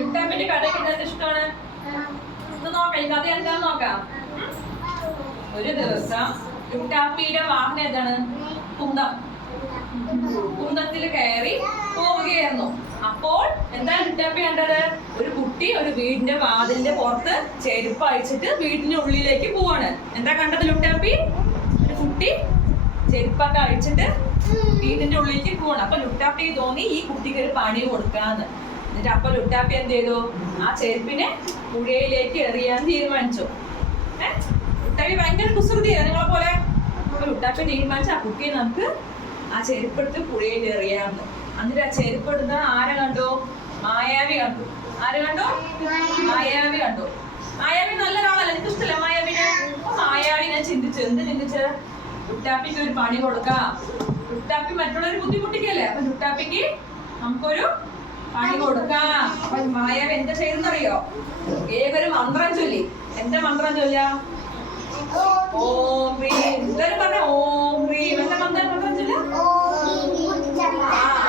ലുട്ടാപ്പിന്റെ കഥയ്ക്ക് എന്താ ഇഷ്ടമാണ്? ഇത് നോക്കാം, ഈ കഥ എന്താന്ന് നോക്കാം. ഒരു ദിവസം ലുട്ടാപ്പിയുടെ വാഹനം ഏതാണ്? കുന്തം. കുന്തത്തിൽ കയറി പോവുകയായിരുന്നു. അപ്പോൾ എന്താണ് ലുട്ടാപ്പി കണ്ടത്? ഒരു കുട്ടി ഒരു വീടിന്റെ വാതിലിന്റെ പുറത്ത് ചെരുപ്പ് അഴിച്ചിട്ട് വീടിന്റെ ഉള്ളിലേക്ക് പോവാണ്. എന്താ കണ്ടത് ലുട്ടാപ്പി? ഒരു കുട്ടി ചെരുപ്പൊക്കെ അഴിച്ചിട്ട് വീടിന്റെ ഉള്ളിലേക്ക് പോവാണ്. അപ്പൊ ലുട്ടാപ്പി തോന്നി ഈ കുട്ടിക്ക് ഒരു പണി കൊടുക്കാന്ന്. എന്നിട്ട് അപ്പൊ ലുട്ടാപ്പി എന്ത് ചെയ്തു? ആ ചെരുപ്പിനെ പുഴയിലേക്ക് എറിയാൻ തീരുമാനിച്ചു. ലുട്ടാപ്പി ഭയങ്കര കുസൃതിയാണ് നിങ്ങളെ പോലെ. അപ്പൊ ലുട്ടാപ്പി തീരുമാനിച്ചു ആ കുട്ടിയെ നമുക്ക് ആ ചെരുപ്പെടുത്ത് പുഴയിൽ എറിയാന്ന്. എന്നിട്ട് ആ ചെരുപ്പെടുത്ത ആരെ കണ്ടു? മായാവി കണ്ടു. ആര് കണ്ടു? മായാവി കണ്ടു. മായാവി നല്ലൊരാളല്ല, എനിക്ക് ഇഷ്ടമല്ല മായാവിനെ. മായാവി ഞാൻ ചിന്തിച്ചു, എന്ത് ചിന്തിച്ച്? ലുട്ടാപ്പിക്ക് ഒരു പണി കൊടുക്കാം. ലുട്ടാപ്പി മറ്റുള്ളവർ ബുദ്ധിമുട്ടിക്കല്ലേ, അപ്പൊ ലുട്ടാപ്പിക്ക് നമുക്കൊരു പണി കൊടുക്കാം. അപ്പൊ മായാവി എന്താ ചെയ്യുന്നറിയോ? ഏതൊരു മന്ത്രം ചൊല്ലി. എന്താ മന്ത്രം ചൊല്ല? ഓം ഹ്രീം. എല്ലാവരും പറഞ്ഞ ഓം ഹ്രീം. എന്താ മന്ത്രം ചൊല്ല?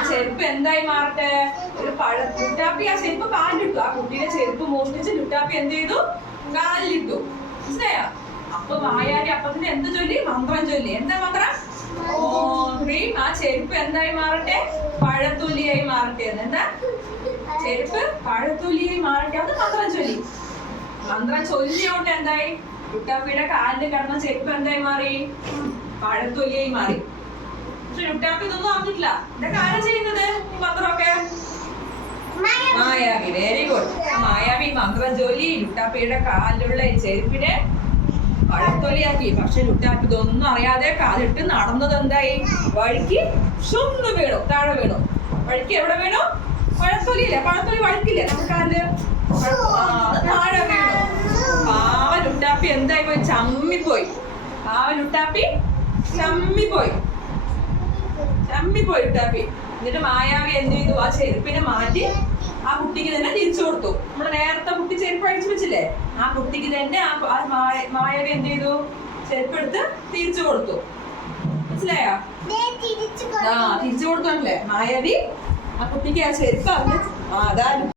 ചെരുപ്പ് എന്തായി മാറട്ടെ? ഒരു ലുട്ടാപ്പി ആ ചെരുപ്പ് കാലിലിട്ടു. ആ കുട്ടിയുടെ ചെരുപ്പ് മോഷ്ടിച്ച് ലുട്ടാപ്പി എന്ത് ചെയ്തു? കാലിലിട്ടു. മനസ്സിലായോ? അപ്പൊ മായാവി അപ്പത്തിന് എന്ത് ചൊല്ലി? മന്ത്രം ചൊല്ലി. എന്താ മന്ത്രം? ഓം ഹ്രീം. ആ ചെരുപ്പ് എന്തായി മാറട്ടെ? പഴത്തൊലിയായി മാറട്ടെ. എന്താ? ചെരുപ്പ് പഴത്തൊലിയായി മാറട്ടെ. അത് മന്ത്രം ചൊല്ലി. മന്ത്രം ചൊല്ലിയോണ്ട് എന്തായി? ലുട്ടാപ്പിയുടെ കാലിൽ കിടന്ന ചെരുപ്പ് എന്തായി മാറി? പഴത്തൊലിയായി മാറി. പക്ഷെ ലുട്ടാപ്പി ഇതൊന്നും അറിഞ്ഞിട്ടില്ല. ഇതൊക്കെ ആരാ ചെയ്യുന്നത് ഈ മന്ത്രമൊക്കെ? മായാവി. Very good. മായാവി മന്ത്രം ചൊല്ലി ലുട്ടാപ്പിയുടെ കാലിലുള്ള ചെരുപ്പിനെ പഴത്തൊലിയാക്കി. പക്ഷെ ലുട്ടാപ്പി ഇതൊന്നും അറിയാതെ കാലിട്ട് നടന്നത് എന്തായി? വഴിക്ക് ഷുന്ന് വീണു, താഴെ വീണു. വഴിക്ക് എവിടെ വീണു? പഴത്തൊലിയില്ലേ? പഴത്തൊലി വഴിക്കില്ലേ നമ്മുടെ കാലില്? താഴെ വീണു. പാവ ലുട്ടാപ്പി എന്തായി പോയി? ചമ്മിപ്പോയി. പാവ ലുട്ടാപ്പി ചമ്മിപ്പോയി ലുട്ടാപ്പി. എന്നിട്ട് മായാവി എന്ത് ചെയ്തു? ആ ചെരുപ്പിനെ മാറ്റി ആ കുട്ടിക്ക് തന്നെ തിരിച്ചു കൊടുത്തു. നമ്മള് നേരത്തെ കുട്ടി ചെരുപ്പ് അഴിച്ചു വെച്ചില്ലേ, ആ കുട്ടിക്ക് തന്നെ മായാവി എന്ത് ചെയ്തു? ചെരുപ്പ് എടുത്ത് തിരിച്ചു കൊടുത്തു. മനസ്സിലായോ? തിരിച്ചു കൊടുത്തല്ലേ മായാവി ആ കുട്ടിക്ക് ആ ചെരുപ്പ്. അതാ